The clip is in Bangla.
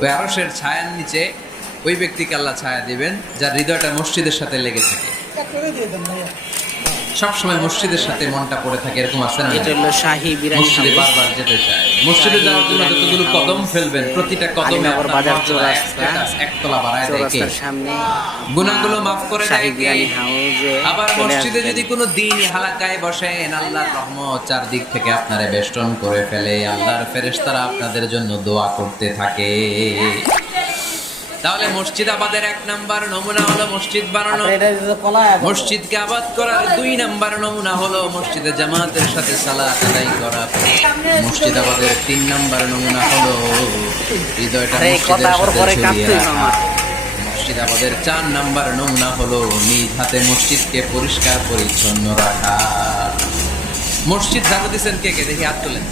ওই আরশের ছায়ার নিচে ওই ব্যক্তিকে আল্লাহ ছায়া দিবেন যার হৃদয়টা মসজিদের সাথে লেগে থাকে, সবসময় মসজিদের সাথে মনটা পড়ে থাকে। এরকম আছে না? এটা হলো শাহী বিরানি মসজিদে হাউস, বারবার যেতে চায়। মসজিদে যাওয়ার জন্য যতগুলো কদম ফেলবেন, প্রতিটা কদমে আলীনগর আপনার বাজার মর্যাদা চৌরাস্তা, একতলা বাড়ায় দেয় কে? চৌরাস্তার সামনে গুনাহগুলো মাফ করে শাহী দেয় কে? বিরানি হাউসে আবার চলে মসজিদে আসবেন। যদি কোনো দিনই হালাকায় বসেন, আল্লাহর রহমত চারদিক থেকে আপনারে বেষ্টন করে ফেলে, আল্লাহর ফেরেশতারা আপনাদের জন্য দোয়া করতে থাকে। তাহলে মসজিদ আবাদের 1 নাম্বার নমুনা হলো মসজিদ বানানো। মসজিদকে আবাদ করার 2 নাম্বার নমুনা হলো মসজিদে জামাতের সাথে সালাত আদায় করা। মসজিদ আবাদের 3 নাম্বার নমুনা হলো হৃদয়টা মসজিদের সাথে জড়িয়ে রাখা। মসজিদ আবাদের 4 নাম্বার নমুনা হলো নিজ হাতে মসজিদকে পরিষ্কার পরিচ্ছন্ন রাখা। মসজিদ ঝাড়ু দিচ্ছেন কে কে? দেখি হাত তোলেন।